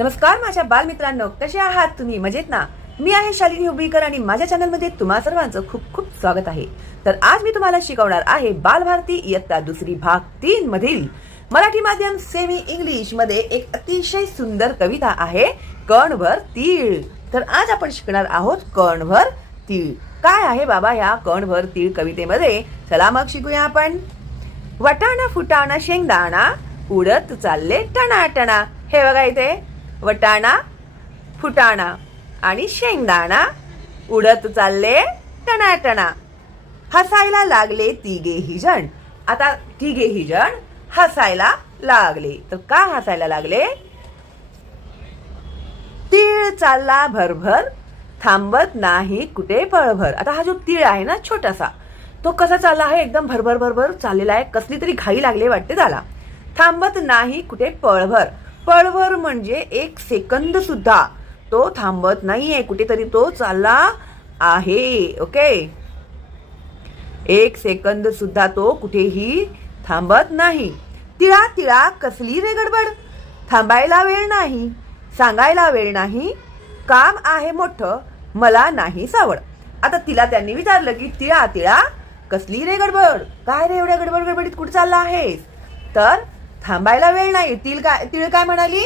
नमस्कार माझ्या बालमित्रांनो कसे आहात तुम्ही? मजेत ना? मी आहे शालिनी हुबळीकर आणि माझ्या चॅनलमध्ये तुम्हा सर्वांचं खूप खूप स्वागत आहे. तर आज मी तुम्हाला शिकवणार आहे बालभारती इयत्ता दुसरी भाग तीन मधील मराठी माध्यम सेमी इंग्लिशमध्ये एक अतिशय सुंदर कविता आहे कणभर तीळ. तर आज आपण शिकणार आहोत कणभर तीळ. काय आहे बाबा ह्या कणभर तीळ कवितेमध्ये? चला मग शिकूया आपण. वटाणा फुटाणा शेंगदाणा उडत चालले टणाटणा. हे बघा इथे. वटाणा फुटाणा आणि शेंगदाणा. उडत चालले टणाटणा. हसायला लागले तिघेही जण. आता तिघेही जण हसायला लागले. तर का हसायला लागले? तीळ चालला भरभर. थांबत नाही कुठे पळभर आता हा जो तीळ आहे ना छोटासा तो कसा चालला आहे? एकदम भरभर भरभर चाललेला आहे. कसली तरी घाई लागली वाटते त्याला. थांबत नाही कुठे पळभर पळभर म्हणजे एक सेकंद सुद्धा. तो थांबत नाहीये कुठेतरी तो चालला आहे ओके? एक सेकंद सुद्धा तो कुठेही थांबत नाही. तिळा तिळा कसली रे गडबड? थांबायला वेळ नाही सांगायला वेळ नाही. काम आहे मोठं मला नाही सावड आता तिला त्यांनी विचारलं की तिळा तिळा कसली रे गडबड? काय रे एवढ्या गडबड गडबडीत कुठे चालला आहेस? तर थांबायला वेळ नाही. तिळ काय तिळ काय म्हणाली?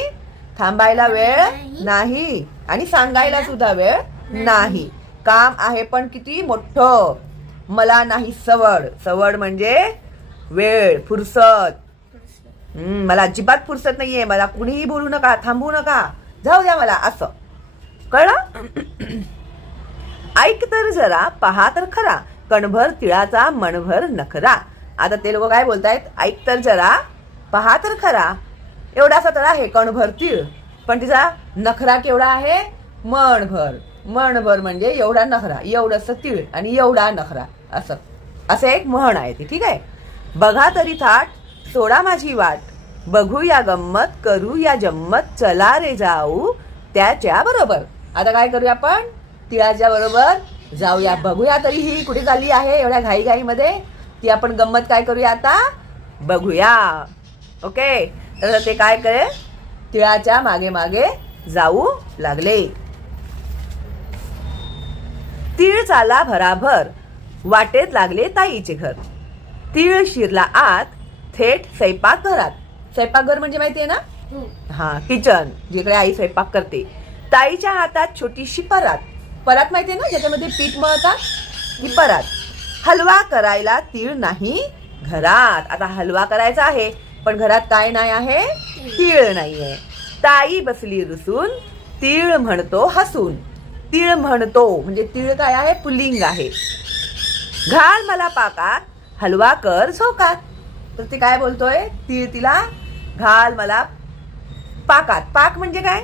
थांबायला वेळ नाही. आणि सांगायला सुद्धा वेळ नाही. काम आहे पण किती मोठं. मला नाही सवड. सवड म्हणजे वेळ फुरसत. हम्म, मला अजिबात फुरसत नाहीये. मला कुणीही बोलू नका थांबू नका. जाऊ द्या मला असं. कळलं? ऐक तर जरा पहा तर खरा. कणभर तिळाचा मणभर नखरा. आता ते लोक काय बोलतायत? ऐक तर जरा. पहा तर खरा. एवढा तर आहे कणभर तीळ पण तिचा नखरा केवढा आहे? मणभर मणभर म्हणजे एवढा नखरा एवढंसं तीळ आणि एवढा नखरा. असं. असं एक म्हण आहे ती ठीक आहे? बघा तरी थाट सोडा माझी वाट. बघू या गंमत करू या जम्मत चला रे जाऊ त्याच्या बरोबर. आता काय करूया आपण? तिळाच्या बरोबर जाऊया. बघूया तरी ही कुठे चालली आहे एवढ्या घाईघाईमध्ये. ती आपण गंमत काय करूया आता? बघूया. ओके? तर ते काय करे? तिळाच्या मागे मागे जाऊ लागले. तीळ चाला भराभर. वाटेत लागले ताईचे घर. तीळ शिरला आत थेट स्वयंपाक घरात. स्वयंपाकघर म्हणजे माहितीये ना? हा किचन जिकडे आई स्वयंपाक करते. ताईच्या हातात छोटीशी परात. परात माहितीये ना? ज्याच्यामध्ये पीठ मळतात ही परात. हलवा करायला तीळ नाही घरात. आता हलवा करायचा आहे. पण घरात काय नाही आहे? तीळ नाहीये. ताई बसली रुसून तीळ म्हणतो हसून. तीळ म्हणतो म्हणजे तीळ काय आहे? पुल्लिंग आहे. घाल मला पाकात हलवा कर झोकात. तर ते काय बोलतोय? तीळ तिला घाल मला पाकात. पाक म्हणजे काय?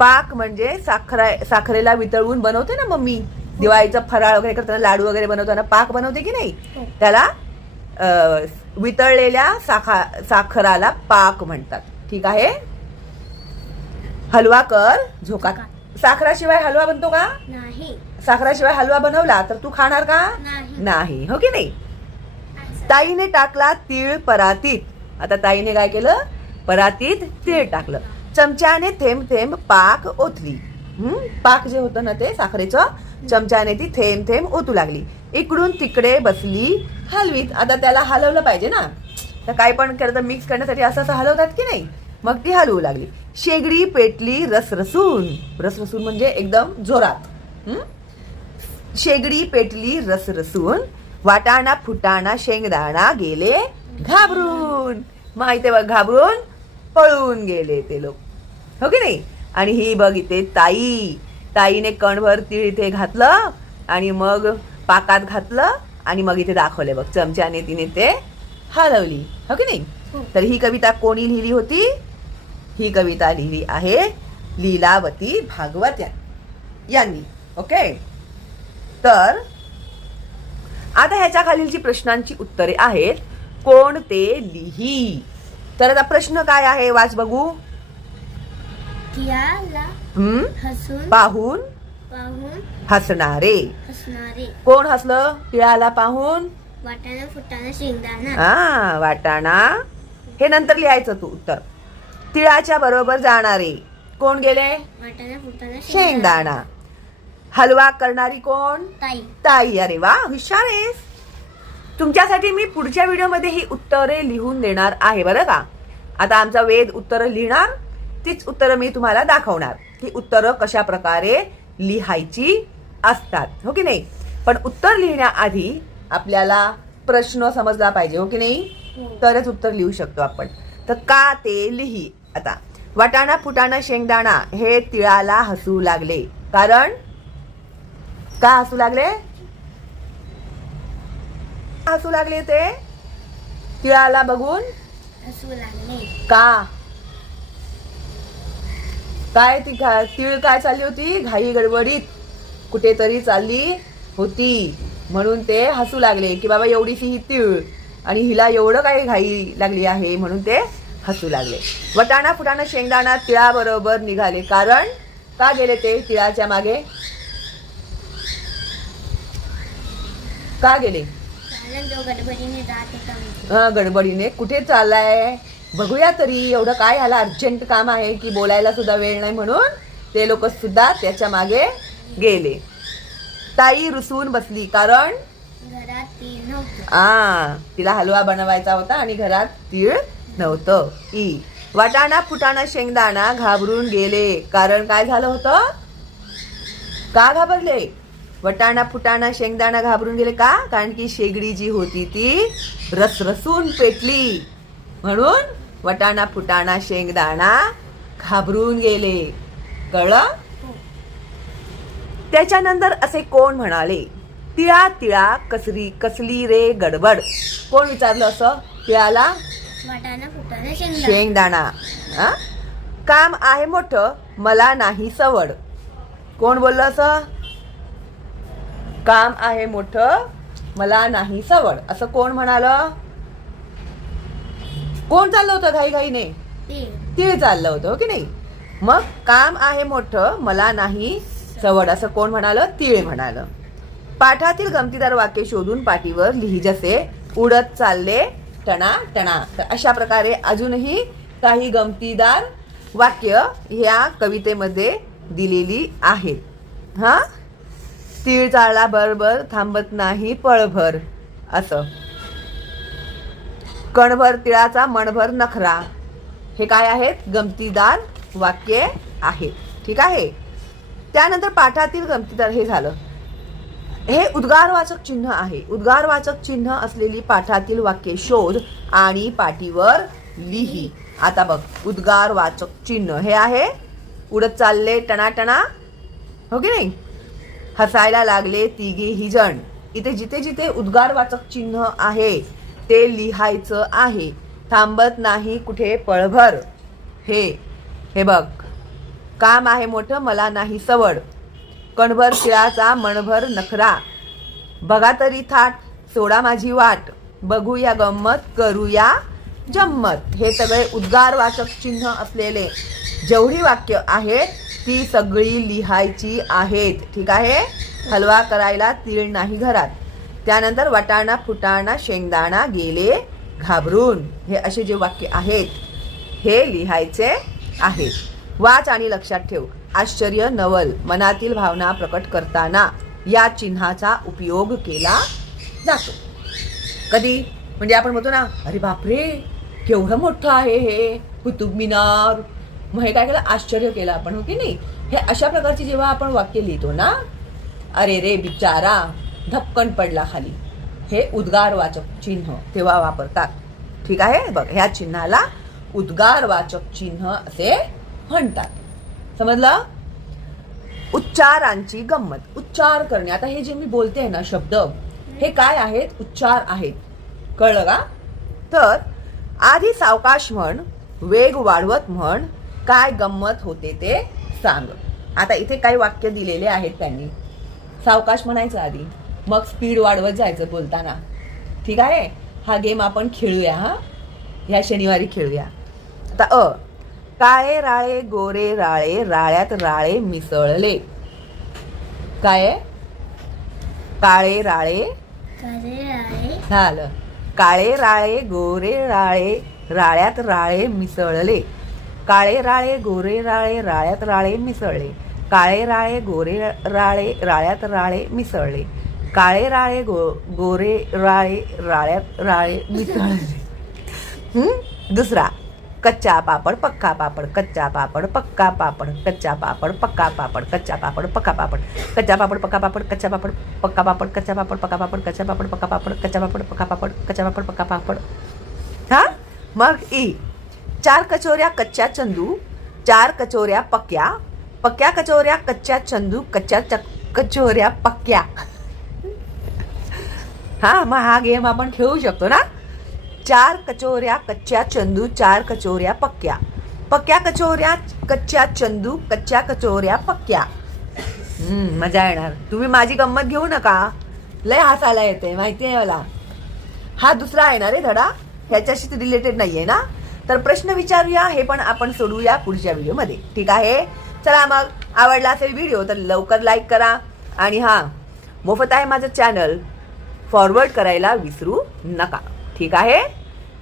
पाक म्हणजे साखरा साखरेला वितळवून बनवते ना मम्मी. दिवाळीचा फराळ वगैरे करताना लाडू वगैरे बनवताना पाक बनवते की नाही? त्याला अ, वितळलेल्या साखा साखराला पाक म्हणतात. ठीक आहे? हलवा कर. झोकात साखराशिवाय हलवा बनतो का? नाही. साखराशिवाय हलवा बनवला तर तू खाणार का? नाही. नाही. हो की नाही? ताईने टाकला तीळ परातीत. आता ताईने काय केलं? परातीत तीळ टाकलं. चमच्याने थेंब थेंब पाक ओतली. हम्म? पाक जे होतं ना ते साखरेचं चमच्याने ती थेंब थेंब ओतू लागली. इकडून तिकडे बसली हलवीत. आता त्याला हलवलं पाहिजे ना. तर काय पण केलं तर मिक्स करण्यासाठी असं असं हलवतात की नाही? मग ती हलवू लागली. शेगडी पेटली रसरसून. रसरसून म्हणजे एकदम जोरात. शेगडी पेटली रसरसून. वाटाणा फुटाणा शेंगदाणा गेले घाबरून. माहिती बघ घाबरून पळून गेले ते लोक. हो की नाही? आणि ही बघ इथे ताई. ताईने कणभर तीळ इथे घातलं आणि मग पाकात घातलं आणि मग इथे दाखवले बघ चमच्याने तिने ते हलवली. हो की नाही? तर ही कविता कोणी लिहिली होती? ही कविता लिहिली आहे लीलावती भागवत यांनी. ओके तर आता ह्याच्या खालीलची प्रश्नांची उत्तरे आहेत. कोण ते लिही? तर आता प्रश्न काय आहे? वाच बघू. हसून पाहून. पाहून हसणारे. हसणारे. कोण हसलं? तिळाला पाहून? वाटाणा फुटाणा शेंगदाणा. हा वाटाणा. हे नंतर लिहायचं तू उत्तर. तिळाच्या बरोबर जाणारे. कोण गेले? वाटाणा फुटाणा शेंगदाणा. हलवा करणारी कोण? ताई. ताई. अरे वा हुशार आहेस. तुमच्यासाठी मी पुढच्या व्हिडिओमध्ये ही उत्तरे लिहून देणार आहे बरं का? आता आमचा वेद उत्तरं लिहिणार. तीच उत्तरं मी तुम्हाला दाखवणार. की उत्तरं कशा प्रकारे लिहायची असतात. हो की नाही? पण उत्तर लिहिण्याआधी आपल्याला प्रश्न समजला पाहिजे हो की नाही? हो. तरच उत्तर लिहू शकतो आपण. तर का ते लिही आता. वाटाणा फुटाणा शेंगदाणा हे तिळाला हसू लागले. कारण? का हसू लागले? हसू लागले ते? तिळाला बघून? हसू लागले. का? काय ती घा- तीळ काय चालली होती? घाई गडबडीत कुठेतरी चालली होती. म्हणून ते हसू लागले की बाबा एवढीशी ही तीळ आणि हिला एवढं काय घाई लागली आहे म्हणून ते हसू लागले. वटाणा फुटाणा शेंगदाणा तिळाबरोबर निघाले. कारण का गेले ते तिळाच्या मागे? का गेले. हा गडबडीने कुठे चाललाय? बघूया तरी एवढं काय ह्याला अर्जंट काम आहे की बोलायला सुद्धा वेळ नाही म्हणून ते लोक सुद्धा त्याच्यामागे गेले. ताई रुसून बसली कारण आ तिला हलवा बनवायचा होता आणि घरात तीळ नव्हतं. ई वाटाणा फुटाणा शेंगदाणा घाबरून गेले. कारण काय झालं होतं? का घाबरले? वटाणा फुटाणा शेंगदाणा घाबरून गेले का? कारण की शेगडी जी होती ती रसरसून पेटली. म्हणून वटाणा फुटाणा शेंगदाणा घाबरून गेले. कळलं? हो. त्याच्यानंतर असे कोण म्हणाले? तिळा तिळा कसरी कसली रे गडबड. कोण विचारलं असं? तिळाला? शेंगदाणा? काम आहे मोठं मला नाही सवड. कोण बोललं असं? काम आहे मोठं मला नाही सवड. असं कोण म्हणालं? कोण चाललं होतं घाई घाईने तीळ तीळ चाललं होतं हो की नाही? मग काम आहे मोठं मला नाही सवड असं कोण म्हणालं? तीळ म्हणालं. पाठातील गमतीदार वाक्य शोधून पाठीवर लिही जसे उडत चालले टणा टणा. तर अशा प्रकारे अजूनही काही गमतीदार वाक्य ह्या कवितेमध्ये दिलेली आहेत हा? तीळ चाळला बरबर थांबत नाही पळभर असं. कणभर तिळाचा मणभर नखरा. हे काय आहेत? गमतीदार वाक्य आहेत. ठीक आहे? त्यानंतर पाठातील गमतीदार हे झालं. हे उद्गारवाचक चिन्ह आहे. उद्गारवाचक चिन्ह असलेली पाठातील वाक्य शोध आणि पाठीवर लिही. आता बघ उद्गारवाचक चिन्ह हे आहे. उडत चालले टणाटणा. हो की नाही? हसायला लागले तिघे ही जण. इथे जिथे जिथे उद्गारवाचक चिन्ह आहे ते लिहायचं आहे. थांबत नाही कुठे पळभर. हे हे बघ. काम आहे मोठं मला नाही सवड. कणभर तिळाचा मणभर नखरा. बघा तरी थाट सोडा माझी वाट. बघूया गंमत करूया जम्मत. हे सगळे उद्गारवाचक चिन्ह असलेले जेवढी वाक्य आहेत ती सगळी लिहायची आहेत. ठीक आहे? हलवा करायला तीळ नाही घरात. त्यानंतर वटाणा फुटाणा शेंगदाणा गेले घाबरून. हे असे जे वाक्य आहेत हे लिहायचे आहे. वाच आणि लक्षात ठेव. आश्चर्य नवल. मनातील भावना प्रकट करताना या चिन्हाचा उपयोग केला जातो. कधी? म्हणजे आपण म्हणतो ना अरे बापरे केवढं मोठं आहे हे. कुतुब मिनार. मग हे काय केलं? आश्चर्य केलं आपण हो की नाही? हे अशा प्रकारची जेव्हा आपण वाक्य लिहितो ना अरे रे बिचारा धपकन पडला खाली. हे उद्गारवाचक चिन्ह तेव्हा वापरतात. ठीक आहे? बघ ह्या चिन्हाला उद्गारवाचक चिन्ह असे म्हणतात. समजलं? उच्चारांची गंमत. उच्चार करणे. आता हे जे मी बोलते ना शब्द हे काय आहेत? उच्चार आहेत. कळलं का? तर आधी सावकाश म्हण वेग वाढवत म्हण काय गंमत होते ते सांग. आता इथे काही वाक्य दिलेले आहेत त्यांनी. सावकाश म्हणायचं आधी. मग स्पीड वाढवत जायचं बोलताना. ठीक आहे? हा गेम आपण खेळूया हा? ह्या शनिवारी खेळूया. आता अ काळे राळे गोरे राळे राळ्यात राळे मिसळले. काय? काळे राळे. झालं. काळे राळे गोरे राळे राळ्यात राळे मिसळले. काळे राळे गोरे राळे राळ्यात राळे मिसळले. काळे राळे गोरे राळे राळ्यात राळे मिसळले. काळे राळे गो गोरे राळे राळ्यात राळे मिसळले दुसरा कच्चा पापड पक्का पापड कच्चा पापड पक्का पापड कच्चा पापड पक्का पापड कच्चा पापड पक्का पापड कच्चा पापड पक्का पापड कच्चा पापड पक्का पापड कच्चा पापड पक्का पापड कच्चा पापड पक्का पापड कच्चा पापड पक्का पापड कच्चा पापड पक्का पापड हा मग ई चार कचोऱ्या कच्च्या चंदू चार कचोऱ्या पक्या पक्या कचोऱ्या कच्च्या चंदू कच्च्या कचोऱ्या पक्या हां मग हा गेम आपण खेळू शकतो ना? चार कचोऱ्या कच्च्या चंदू चार कचोऱ्या पक्क्या. पक्क्या कचोऱ्या कच्च्या चंदू कच्च्या कचोऱ्या पक्क्या. मजा येणार. तुम्ही माझी गंमत घेऊ नका. लय हसायला येते माहिती आहे मला. हा दुसरा आहे ना रे धडा? ह्याच्याशी रिलेटेड नाही आहे ना? तर प्रश्न विचारूया हे पण आपण सोडूया पुढच्या व्हिडिओमध्ये. ठीक आहे? चला मग आवडला असेल व्हिडिओ तर लवकर लाईक करा. आणि हा मोफत आहे माझं चॅनल फॉरवर्ड करायला विसरू नका. ठीक आहे?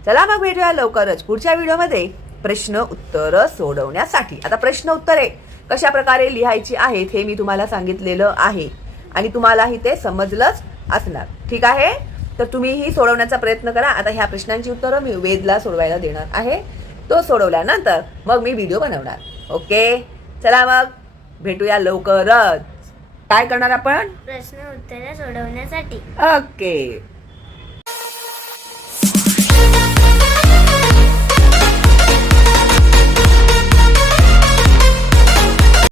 चला मग भेटूया लवकरच पुढच्या व्हिडिओमध्ये. प्रश्न उत्तर सोडवण्यासाठी. आता प्रश्न उत्तरे. कशा प्रकारे लिहायची आहेत हे मी तुम्हाला सांगितलेलं आहे. आणि तुम्हालाही ते समजलंच असणार. ठीक आहे? तर तुम्हीही सोडवण्याचा प्रयत्न करा. आता ह्या प्रश्नांची उत्तरं मी वेदला सोडवायला देणार आहे. तो सोडवल्यानंतर मग मी व्हिडिओ बनवणार. ओके? चला मग भेटूया लवकरच. काय करणार आपण? प्रश्न उत्तरे सोडवण्यासाठी. ओके